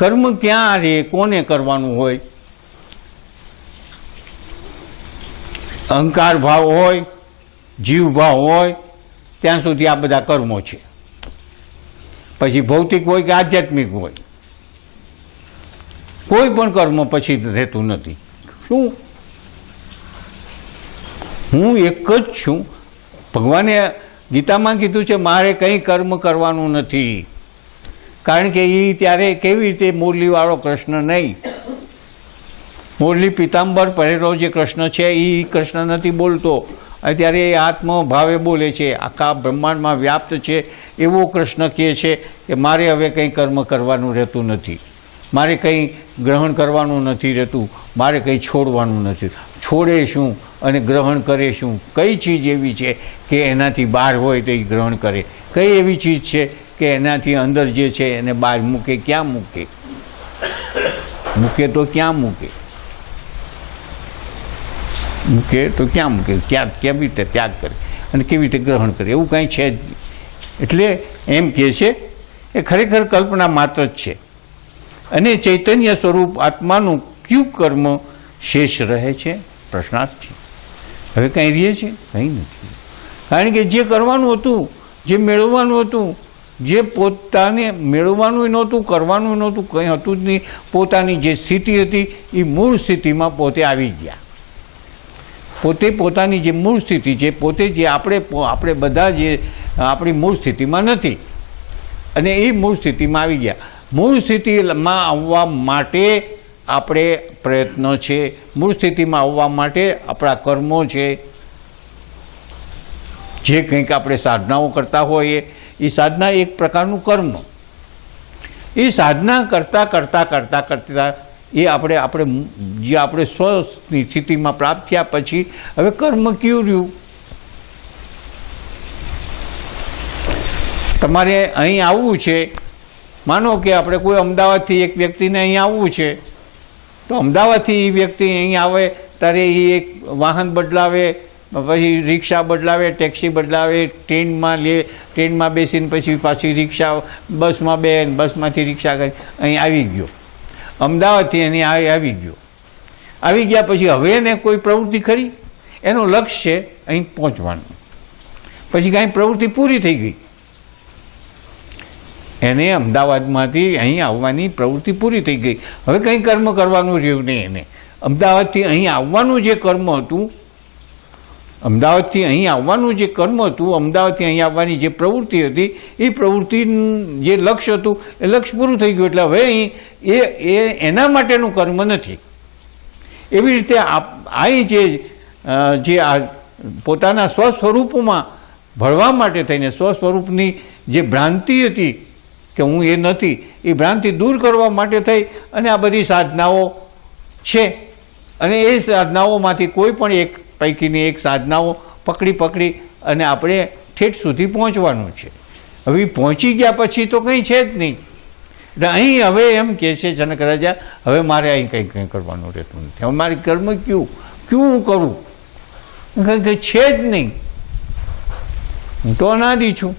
કર્મ ક્યાં રે, કોને કરવાનું હોય? અહંકાર ભાવ હોય, જીવ ભાવ હોય ત્યાં સુધી આ બધા કર્મો છે. પછી ભૌતિક હોય કે આધ્યાત્મિક હોય, કોઈ પણ કર્મ પછી રહેતું નથી. શું? હું એક જ છું. ભગવાને ગીતામાં કીધું છે મારે કંઈ કર્મ કરવાનું નથી. કારણ કે એ ત્યારે કેવી રીતે મુરલીવાળો કૃષ્ણ નહીં, મુરલી પિતાંબર પહેરેલો જે કૃષ્ણ છે એ કૃષ્ણ નથી બોલતો. અત્યારે એ આત્મભાવે બોલે છે, આખા બ્રહ્માંડમાં વ્યાપ્ત છે એવો કૃષ્ણ કહે છે કે મારે હવે કંઈ કર્મ કરવાનું રહેતું નથી, મારે કંઈ ગ્રહણ કરવાનું નથી રહેતું, મારે કંઈ છોડવાનું નથી. છોડે શું અને ગ્રહણ કરે શું? કઈ ચીજ એવી છે કે એનાથી બહાર હોય તો એ ગ્રહણ કરે? કઈ એવી ચીજ છે કે એનાથી અંદર જે છે એને બહાર મૂકે? ક્યાં મૂકે? મૂકે તો ક્યાં મૂકે? મૂકે તો ક્યાં મૂકે? કેવી રીતે ત્યાગ કરે અને કેવી રીતે ગ્રહણ કરે? એવું કાંઈ છે જ નહીં. એટલે એમ કહે છે એ ખરેખર કલ્પના માત્ર જ છે. અને ચૈતન્ય સ્વરૂપ આત્માનું કયું કર્મ શેષ રહે છે? પ્રશ્નાર્થ છે. હવે કંઈ રહે છે? કંઈ નથી. કારણ કે જે કરવાનું હતું, જે મેળવવાનું હતું, જે પોતાને મેળવવાનું નહોતું, કરવાનું નહોતું, કંઈ હતું જ નહીં. પોતાની જે સ્થિતિ હતી એ મૂળ સ્થિતિમાં પોતે આવી ગયા. પોતે પોતાની જે મૂળ સ્થિતિ છે, પોતે જે આપણે બધા જે આપણી મૂળ સ્થિતિમાં નથી અને એ મૂળ સ્થિતિમાં આવી ગયા. મૂળ સ્થિતિમાં આવવા માટે આપણે પ્રયત્ન છે, મૂળ સ્થિતિમાં આવવા માટે આપણા કર્મો છે. જે કંઈક આપણે સાધનાઓ કરતા હોઈએ એ સાધના એક પ્રકારનું કર્મ. એ સાધના કરતાં એ આપણે સ્વની સ્થિતિમાં પ્રાપ્ત થયા પછી હવે કર્મ કયું રહ્યું? તમારે અહીં આવવું છે, માનો કે આપણે કોઈ અમદાવાદથી એક વ્યક્તિને અહીં આવવું છે, તો અમદાવાદથી એ વ્યક્તિ અહીં આવે ત્યારે એ એક વાહન બદલાવે, પછી રિક્ષા બદલાવે, ટેક્સી બદલાવે, ટ્રેનમાં બેસીને પછી પાછી રિક્ષા, બસમાં બેન, બસમાંથી રિક્ષા કરી અહીં આવી ગયો. અમદાવાદથી એની આવી ગયો. આવી ગયા પછી હવે એને કોઈ પ્રવૃત્તિ ખરી? એનું લક્ષ્ય છે અહીં પહોંચવાનું. પછી કાંઈ પ્રવૃત્તિ પૂરી થઈ ગઈ. એને અમદાવાદમાંથી અહીં આવવાની પ્રવૃત્તિ પૂરી થઈ ગઈ. હવે કંઈ કર્મ કરવાનું રહ્યું નહીં એને. અમદાવાદથી અહીં આવવાનું જે કર્મ હતું, અમદાવાદથી અહીં આવવાનું જે કર્મ હતું, અમદાવાદથી અહીં આવવાની જે પ્રવૃત્તિ હતી, એ પ્રવૃત્તિનું જે લક્ષ્ય હતું એ લક્ષ્ય પૂરું થઈ ગયું. એટલે હવે અહીં એના માટેનું કર્મ નથી. એવી રીતે અહીં જે પોતાના સ્વસ્વરૂપમાં ભળવા માટે થઈને સ્વસ્વરૂપની જે ભ્રાંતિ હતી કે હું એ નથી, એ ભ્રાંતિ દૂર કરવા માટે થઈ અને આ બધી સાધનાઓ છે. અને એ સાધનાઓમાંથી કોઈ પણ એક પૈકીની એક સાધનાઓ પકડી અને આપણે ઠેઠ સુધી પહોંચવાનું છે. હવે પહોંચી ગયા પછી તો કંઈ છે જ નહીં. એટલે અહીં હવે એમ કહે છે જનક રાજા, હવે મારે અહીં કંઈ કરવાનું રહેતું નથી. હવે મારે કર્મ ક્યું હું કરું? કંઈ છે જ નહીં. હું તો અનાદિ છું,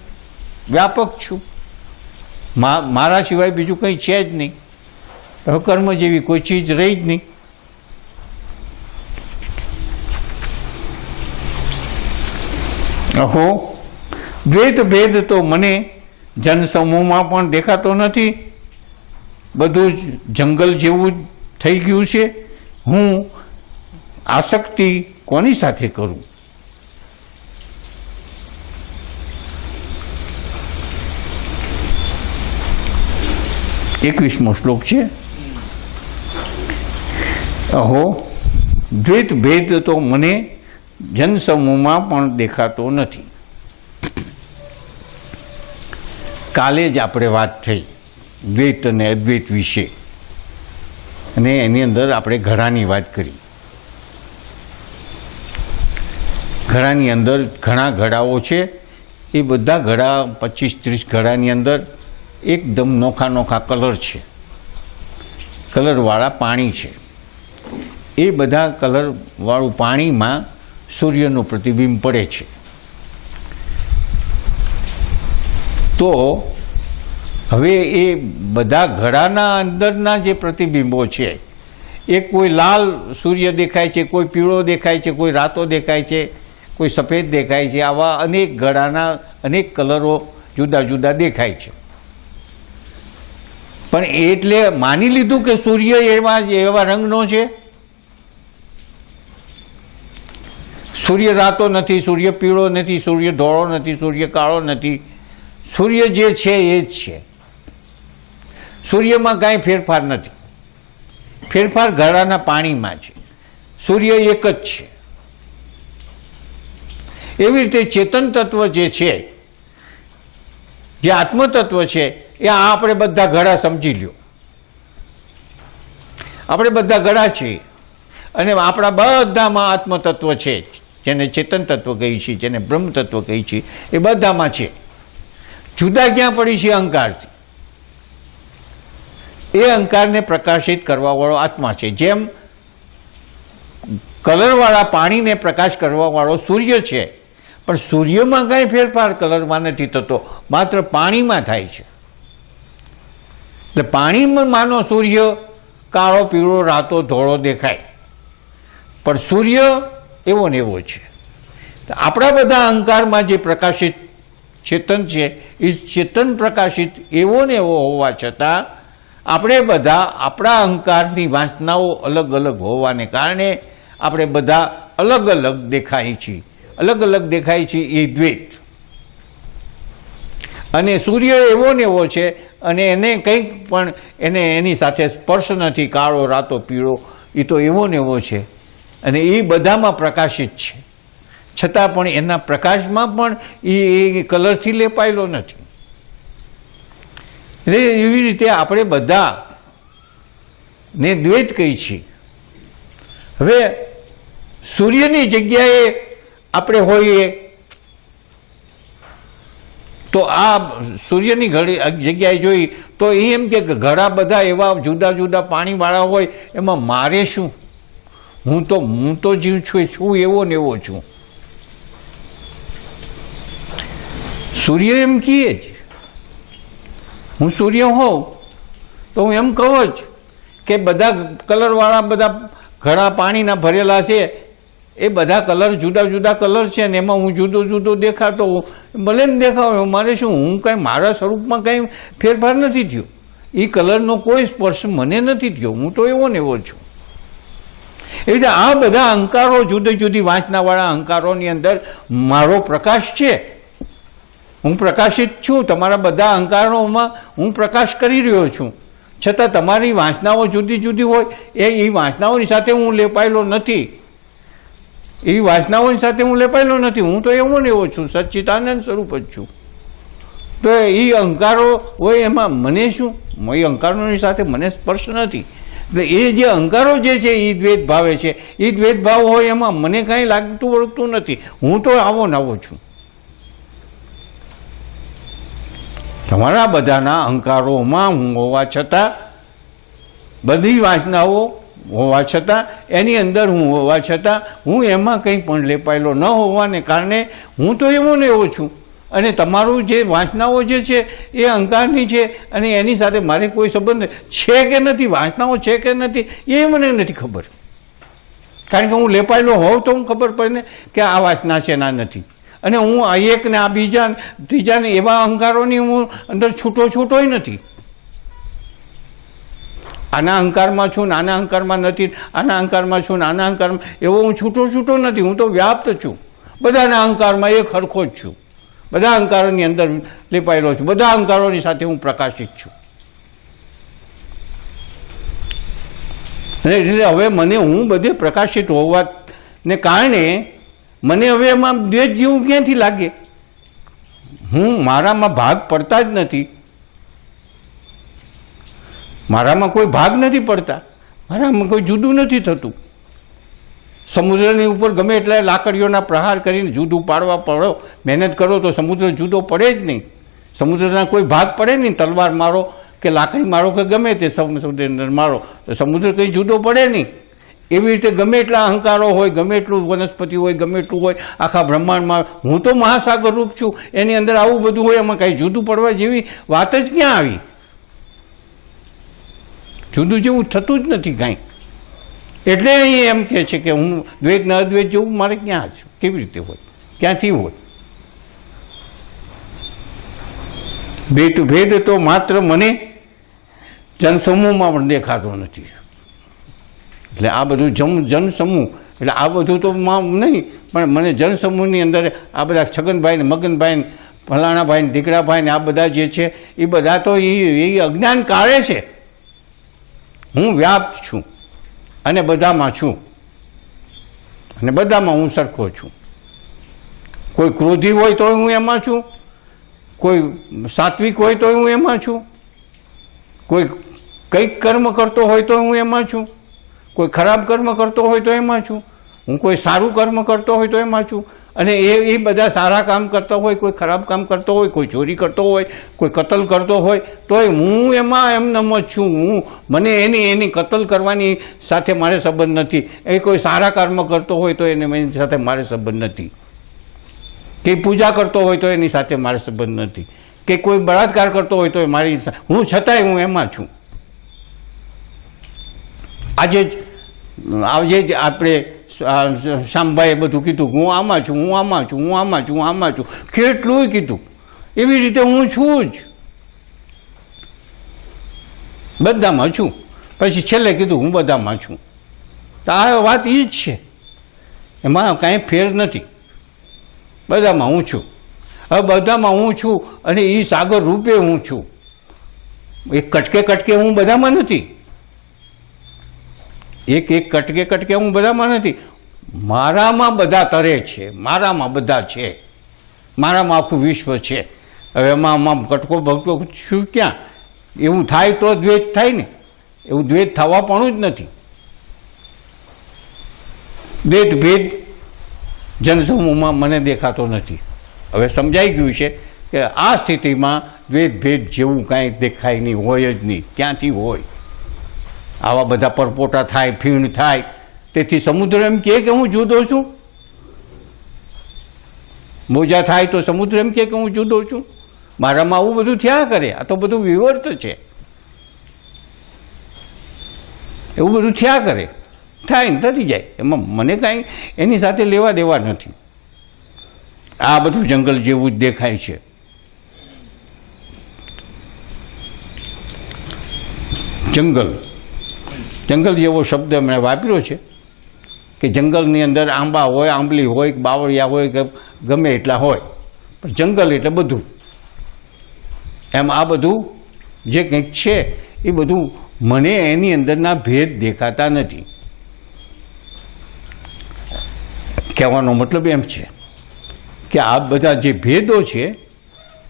વ્યાપક છું, મારા સિવાય બીજું કંઈ છે જ નહીં. હવે કર્મ જેવી કોઈ ચીજ રહી જ નહીં. અહો, દ્વૈત ભેદ તો મને જનસમૂહમાં પણ દેખાતો નથી. બધું જ જંગલ જેવું થઈ ગયું છે. હું આસક્તિ કોની સાથે કરું? 21મો શ્લોક છે. અહો, દ્વૈત ભેદ તો મને જનસમૂહમાં પણ દેખાતો નથી. કાલે જ આપણે વાત થઈ દ્વૈત અને અદ્વૈત વિશે, અને એની અંદર આપણે ઘડાની વાત કરી. ઘડાની અંદર ઘણા ઘડાઓ છે. એ બધા ઘડા 25-30 ઘડાની અંદર એકદમ નોખા કલર છે, કલરવાળા પાણી છે. એ બધા કલરવાળું પાણીમાં સૂર્યનું પ્રતિબિંબ પડે છે. તો હવે એ બધા ઘડાના અંદરના જે પ્રતિબિંબો છે એ કોઈ લાલ સૂર્ય દેખાય છે, કોઈ પીળો દેખાય છે, કોઈ રાતો દેખાય છે, કોઈ સફેદ દેખાય છે. આવા અનેક ઘડાના અનેક કલરો જુદા જુદા દેખાય છે. પણ એટલે માની લીધું કે સૂર્ય એવા રંગનો છે? સૂર્ય રાતો નથી, સૂર્ય પીળો નથી, સૂર્ય ધોળો નથી, સૂર્ય કાળો નથી. સૂર્ય જે છે એ જ છે. સૂર્યમાં કાંઈ ફેરફાર નથી. ફેરફાર ઘડાના પાણીમાં છે. સૂર્ય એક જ છે. એવી રીતે ચેતન તત્વ જે છે, જે આત્મતત્વ છે, એ આપણે બધા ઘડા સમજી લ્યો. આપણે બધા ઘડા છીએ અને આપણા બધામાં આત્મતત્વ છે, જેને ચેતન તત્વ કહી છે, જેને બ્રહ્મ તત્વ કહી છે, એ બધામાં છે. જુદા ક્યાં પડી છે? અહંકારથી. એ અહંકારને પ્રકાશિત કરવાવાળો આત્મા છે. જેમ કલરવાળા પાણીને પ્રકાશ કરવાવાળો સૂર્ય છે, પણ સૂર્યમાં કાંઈ ફેરફાર કલરમાં નથી થતો, માત્ર પાણીમાં થાય છે. એટલે પાણીમાં માનો સૂર્ય કાળો, પીળો, રાતો, ધોળો દેખાય, પણ સૂર્ય એવો ને એવો છે. આપણા બધા અહંકારમાં જે પ્રકાશિત ચેતન છે, એ ચેતન પ્રકાશિત એવો ને એવો હોવા છતાં આપણે બધા આપણા અહંકારની વાસનાઓ અલગ અલગ હોવાને કારણે આપણે બધા અલગ અલગ દેખાય છીએ. અલગ અલગ દેખાય છે એ દ્વૈત. અને સૂર્ય એવો ને એવો છે અને એને કંઈક પણ એની સાથે સ્પર્શ નથી. કાળો, રાતો, પીળો, એ તો એવો ને એવો છે અને એ બધામાં પ્રકાશિત છે. છતાં પણ એના પ્રકાશમાં પણ એ કલરથી લેપાયેલો નથી. એટલે એવી રીતે આપણે બધા ને દ્વૈત કહી છીએ. હવે સૂર્યની જગ્યાએ આપણે હોઈએ તો આ સૂર્યની જગ્યાએ જોઈ તો એમ કે ઘણા બધા એવા જુદા જુદા પાણીવાળા હોય, એમાં મારે શું? હું તો જીવ છું, શું એવો ને એવો છું. સૂર્ય એમ કહે જ, હું સૂર્ય હોઉં તો હું એમ કહું જ કે બધા કલરવાળા બધા ઘડા પાણીના ભરેલા છે, એ બધા કલર જુદા જુદા કલર છે ને એમાં હું જુદો જુદો દેખાતો હોઉં. ભલે ને દેખાવ, મારે શું? હું કાંઈ મારા સ્વરૂપમાં કાંઈ ફેરફાર નથી થયો. એ કલરનો કોઈ સ્પર્શ મને નથી થયો. હું તો એવો ને એવો છું. એ રીતે આ બધા અહંકારો, જુદી જુદી વાંચનાવાળા અહંકારોની અંદર મારો પ્રકાશ છે. હું પ્રકાશિત છું. તમારા બધા અહંકારોમાં હું પ્રકાશ કરી રહ્યો છું. છતાં તમારી વાંચનાઓ જુદી જુદી હોય, એ વાંચનાઓની સાથે હું લેપાયેલો નથી. એ વાસનાઓની સાથે હું લેપાયેલો નથી. હું તો એવો ને એવો છું, સચ્ચિદાનંદ સ્વરૂપ જ છું. તો એ અહંકારો હોય એમાં મને શું? એ અહંકારોની સાથે મને સ્પર્શ નથી. એટલે એ જે અહંકારો જે છે એ દ્વૈત ભાવે છે. એ દ્વૈત ભાવ હોય એમાં મને કાંઈ લાગતું વળગતું નથી. હું તો આવો ને આવો છું. તમારા બધાના અહંકારોમાં હું હોવા છતાં, બધી વાસનાઓ હોવા છતાં, એની અંદર હું હોવા છતાં, હું એમાં કંઈ પણ લેપાયેલો ન હોવાને કારણે હું તો એવો ને એવો છું. અને તમારું જે વાસનાઓ જે છે એ અહંકારની છે અને એની સાથે મારે કોઈ સંબંધ છે કે નથી, વાસનાઓ છે કે નથી, એ મને નથી ખબર. કારણ કે હું લેપાયેલો હોઉં તો હું ખબર પડે ને કે આ વાસના છે ના નથી. અને હું આ એક ને આ બીજા ત્રીજાને એવા અહંકારોની હું અંદર છૂટોય નથી. આના અહંકારમાં છું ને આના અહંકારમાં નથી, આના અહંકારમાં છું ને આના અહંકારમાં, એવો હું છૂટો નથી. હું તો વ્યાપ્ત છું. બધાના અહંકારમાં એક હરખો જ છું. બધા અહંકારોની અંદર લેપાયેલો છું. બધા અહંકારોની સાથે હું પ્રકાશિત છું. એટલે હવે મને હું બધે પ્રકાશિત હોવાને કારણે મને હવે એમાં દ્વેષ જેવું ક્યાંથી લાગે? મારામાં ભાગ પડતા જ નથી. મારામાં કોઈ ભાગ નથી પડતા. મારામાં કોઈ જુદું નથી થતું. સમુદ્રની ઉપર ગમે એટલા લાકડીઓના પ્રહાર કરીને જુદું પાડવા પડો, મહેનત કરો તો સમુદ્ર જુદો પડે જ નહીં. સમુદ્રના કોઈ ભાગ પડે નહીં. તલવાર મારો કે લાકડી મારો કે ગમે તે સમુદ્રની અંદર મારો તો સમુદ્ર કંઈ જુદો પડે નહીં. એવી રીતે ગમે એટલા અહંકારો હોય, ગમે એટલું વનસ્પતિ હોય, ગમે એટલું હોય આખા બ્રહ્માંડમાં, હું તો મહાસાગર રૂપ છું, એની અંદર આવું બધું હોય, એમાં કાંઈ જુદું પડવા જેવી વાત જ ક્યાં આવી? જુદું જેવું થતું જ નથી કાંઈ. એટલે અહીં એમ કહે છે કે હું દ્વૈત ને અદ્વૈત જેવું મારે ક્યાં છે? કેવી રીતે હોય? ક્યાંથી હોય? ભેદ તો માત્ર મને જનસમૂહમાં પણ દેખાતો નથી. એટલે આ બધું જનસમૂહ એટલે આ બધું તો નહીં, પણ મને જનસમૂહની અંદર આ બધા છગનભાઈ ને મગનભાઈ ને ફલાણાભાઈ ને દીકરાભાઈ ને આ બધા જે છે એ બધા તો એ અજ્ઞાન કાઢે છે. હું વ્યાપ્ત છું અને બધામાં છું, અને બધામાં હું સરખો છું. કોઈ ક્રોધી હોય તો હું એમાં છું, કોઈ સાત્વિક હોય તો હું એમાં છું, કોઈ કંઈક કર્મ કરતો હોય તો હું એમાં છું, કોઈ ખરાબ કર્મ કરતો હોય તો એમાં છું, હું કોઈ સારું કર્મ કરતો હોય તો એમાં છું. અને એ બધા સારા કામ કરતા હોય, કોઈ ખરાબ કામ કરતો હોય, કોઈ ચોરી કરતો હોય, કોઈ કતલ કરતો હોય, તોય હું એમાં એમનેમ જ છું. મને એની કતલ કરવાની સાથે મારે સંબંધ નથી. એ કોઈ સારા કર્મ કરતો હોય તો એની સાથે મારે સંબંધ નથી. કે પૂજા કરતો હોય તો એની સાથે મારે સંબંધ નથી. કે કોઈ બળાત્કાર કરતો હોય તો મારી, હું છતાંય હું એમાં છું. આજે જ આપણે શ્યામભાઈએ બધું કીધું, હું આમાં છું, હું આમાં છું, હું આમાં છું, હું આમાં છું, કેટલું કીધું. એવી રીતે હું છું જ, બધામાં છું. પછી છેલ્લે કીધું હું બધામાં છું. તો આ વાત એ જ છે, એમાં કાંઈ ફેર નથી. બધામાં હું છું. હવે બધામાં હું છું અને એ સાગર રૂપે હું છું. એ કટકે હું બધામાં નથી. એક કટકે હું બધામાં નથી. મારામાં બધા તરે છે, મારામાં બધા છે, મારામાં આખું વિશ્વ છે. હવે એમાં કટકો ભટકો છું ક્યાં? એવું થાય તો દ્વૈત થાય ને, એવું દ્વૈત થવા પણ જ નથી. દ્વૈત ભેદ જનસમૂહમાં મને દેખાતો નથી. હવે સમજાઈ ગયું છે કે આ સ્થિતિમાં દ્વૈત ભેદ જેવું કાંઈ દેખાય નહીં, હોય જ નહીં. ક્યાંથી હોય? આવા બધા પરપોટા થાય, ફીણ થાય. તેથી સમુદ્ર એમ કહે કે હું જુદો છું? મોજા થાય તો સમુદ્ર એમ કહે કે હું જુદો છું? મારામાં આવું બધું થયા કરે. આ તો બધું વિવર્ત છે. એવું બધું થયા કરે, થાય ને થતી જાય. એમાં મને કાંઈ એની સાથે લેવા દેવા નથી. આ બધું જંગલ જેવું જ દેખાય છે. જંગલ જેવો શબ્દ મેં વાપર્યો છે કે જંગલની અંદર આંબા હોય, આંબલી હોય, બાવળિયા હોય, કે ગમે એટલા હોય, પણ જંગલ એટલે બધું. એમ આ બધું જે કંઈક છે એ બધું મને એની અંદરના ભેદ દેખાતા નથી. કહેવાનો મતલબ એમ છે કે આ બધા જે ભેદો છે,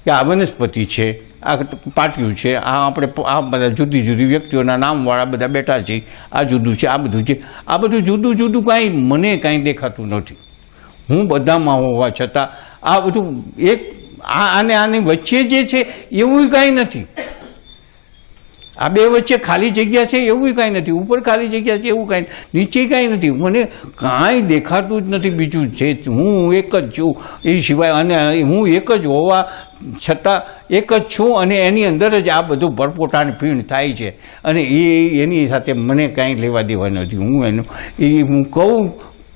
કે આ વનસ્પતિ છે, આ પાટિયું છે, આ આપણે આ બધા જુદી જુદી વ્યક્તિઓના નામવાળા બધા બેઠા છે, આ જુદું છે, આ બધું છે, આ બધું જુદું જુદું કાંઈ મને કાંઈ દેખાતું નથી. હું બધામાં હોવા છતાં આ બધું એક આની વચ્ચે જે છે એવું કાંઈ નથી. આ બે વચ્ચે ખાલી જગ્યા છે એવું કાંઈ નથી. ઉપર ખાલી જગ્યા છે એવું કાંઈ, નીચે કાંઈ નથી. મને કાંઈ દેખાતું જ નથી. બીજું છે હું એક જ છું એ સિવાય, અને હું એક જ હોવા છતાં એક જ છું, અને એની અંદર જ આ બધું પરપોટાની પીણ થાય છે. અને એની સાથે મને કાંઈ લેવા દેવા નથી. હું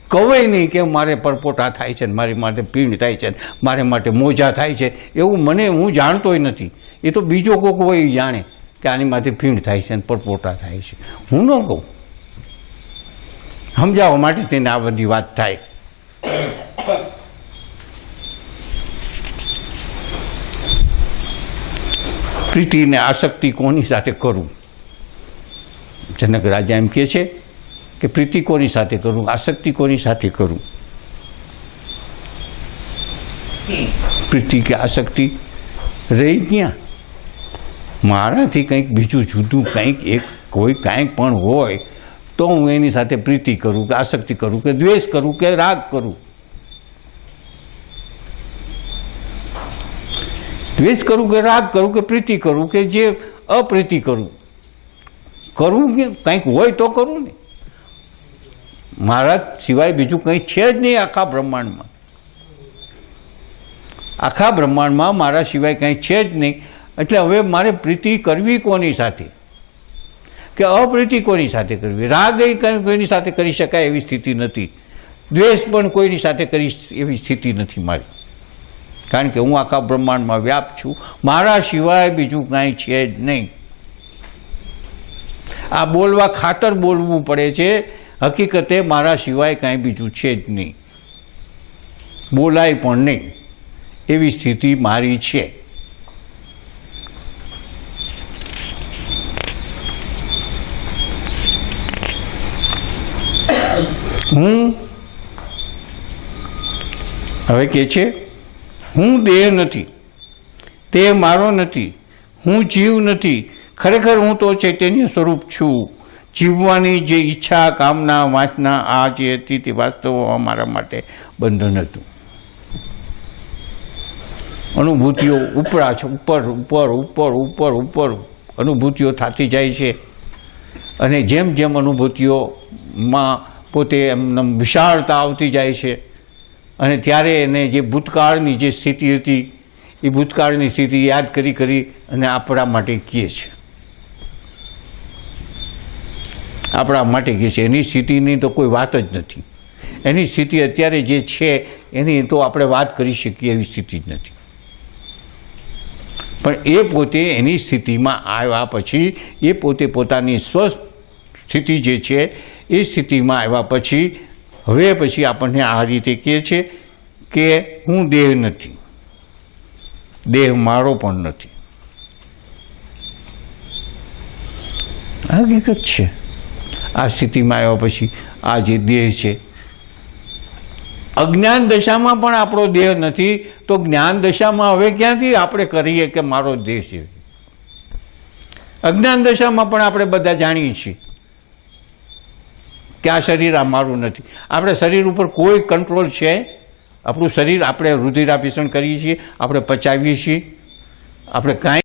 કહું નહીં કે મારે પરપોટા થાય છે, મારી માટે પીણ થાય છે, મારે માટે મોજા થાય છે, એવું હું જાણતોય નથી. એ તો બીજો કોઈક હોય જાણે કે આની માથે ફીણ થાય છે અને પરપોટા થાય છે. હું ન કહું. સમજાવવા માટે તેને આ બધી વાત થાય. પ્રીતિ ને આસક્તિ કોની સાથે કરું? જનક રાજા એમ કહે છે કે પ્રીતિ કોની સાથે કરું, આસક્તિ કોની સાથે કરું? પ્રીતિ કે આસક્તિ રહી ક્યાં? મારાથી કંઈક બીજું જુદું કંઈક કોઈ કાંઈક પણ હોય તો હું એની સાથે પ્રીતિ કરું, કે આસક્તિ કરું, કે દ્વેષ કરું, કે રાગ કરું. દ્વેષ કરું કે રાગ કરું કે પ્રીતિ કરું કે જે અપ્રીતિ કરું કે કંઈક હોય તો કરું ને. મારા સિવાય બીજું કંઈ છે જ નહીં આખા બ્રહ્માંડમાં. આખા બ્રહ્માંડમાં મારા સિવાય કંઈ છે જ નહીં. એટલે હવે મારે પ્રીતિ કરવી કોની સાથે કે અપ્રીતિ કોની સાથે કરવી? રાગ એ કોઈની સાથે કરી શકાય એવી સ્થિતિ નથી. દ્વેષ પણ કોઈની સાથે કરી એવી સ્થિતિ નથી મારી. કારણ કે હું આખા બ્રહ્માંડમાં વ્યાપ છું. મારા સિવાય બીજું કાંઈ છે જ નહીં. આ બોલવા ખાતર બોલવું પડે છે. હકીકતે મારા સિવાય કાંઈ બીજું છે જ નહીં. બોલાય પણ નહીં એવી સ્થિતિ મારી છે. હું હવે કે છે હું દેહ નથી, દેહ મારો નથી, હું જીવ નથી. ખરેખર હું તો ચૈતન્ય સ્વરૂપ છું. જીવવાની જે ઈચ્છા, કામના, વાસના આ જે હતી તે વાસ્તવમાં મારા માટે બંધન હતું. અનુભૂતિઓ ઉપરા છે, ઉપર ઉપર ઉપર ઉપર ઉપર અનુભૂતિઓ થતી જાય છે. અને જેમ જેમ અનુભૂતિઓમાં પોતે એમને વિશાળતા આવતી જાય છે અને ત્યારે એને જે ભૂતકાળની જે સ્થિતિ હતી એ ભૂતકાળની સ્થિતિ યાદ કરી કરી અને આપણા માટે કહે છે. આપણા માટે કહે છે. એની સ્થિતિની તો કોઈ વાત જ નથી. એની સ્થિતિ અત્યારે જે છે એની તો આપણે વાત કરી શકીએ એવી સ્થિતિ જ નથી. પણ એ પોતે એની સ્થિતિમાં આવ્યા પછી એ પોતે પોતાની સ્વસ્થિતિ જે છે એ સ્થિતિમાં આવ્યા પછી હવે પછી આપણને આ રીતે કહે છે કે હું દેહ નથી, દેહ મારો પણ નથી. હકીકત છે. આ સ્થિતિમાં આવ્યા પછી આ જે દેહ છે, અજ્ઞાન દશામાં પણ આપણો દેહ નથી તો જ્ઞાન દશામાં હવે ક્યાંથી આપણે કરીએ કે મારો દેહ છે? અજ્ઞાન દશામાં પણ આપણે બધા જાણીએ છીએ કે આ શરીર આ મારું નથી. આપણે શરીર ઉપર કોઈ કંટ્રોલ છે? આપણું શરીર આપણે રુધિરાભિષણ કરીએ છીએ, આપણે પચાવીએ છીએ, આપણે કાંઈ